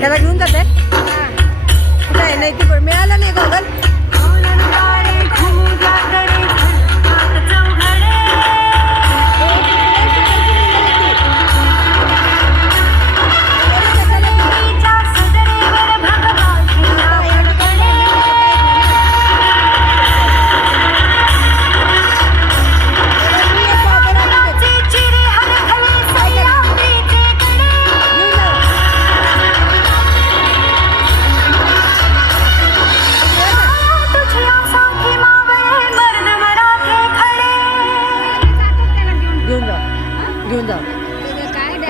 त्याला घेऊन जाते कुठे नाही ती पण मिळालं नाही गॉगल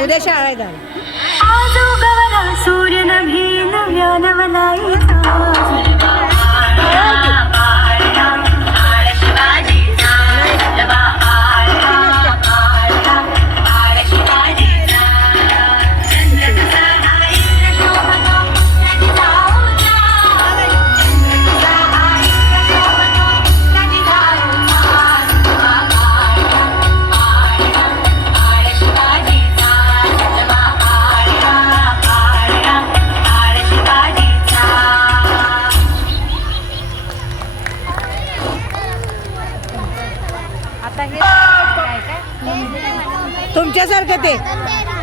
उद्या शाळा आहे जाणार सूर्य नभी नव्यानवलाईचा तुमच्यासारखं ते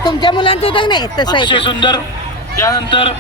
तुमच्या मुलांचं होतं नाही तसं आहे सुंदर. यानंतर